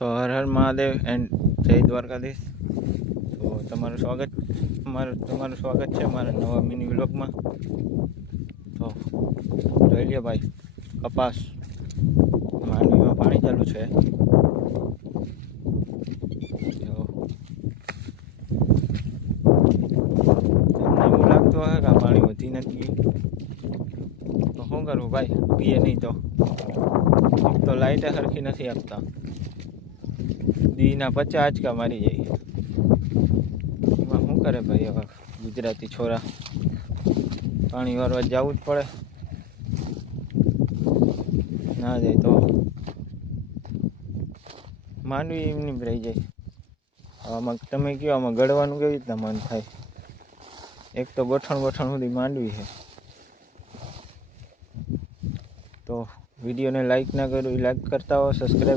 તો હર હર મહાદેવ એન્ડ જય દ્વારકાધીશ. તો તમારું સ્વાગત છે મારા નવા મિની વ્લોગમાં. તો જોઈ લ્યો ભાઈ, કપાસ માંડવીમાં પાણી ચાલુ છે. તમને એવું લાગતું હશે કે આ પાણી વધી નથી ગયું, તો શું કરવું ભાઈ, પીએ નહીં તો લાઈટ સરખી નથી આપતા. દીના 50 આંચકા મારી જાય. એમાં શું કરે ભાઈ, હવે ગુજરાતી છોરા પાણી વારવા જવું જ પડે. ના જાય તો માંડવી એમની રહી જાય. આમાં તમે કહો, આમાં ગળવાનું કેવી રીતના મન થાય? એક તો ગોઠણ સુધી માંડવી છે. તો વિડીયોને લાઈક ના કર્યું, લાઈક કરતા હો, સબસ્ક્રાઈબ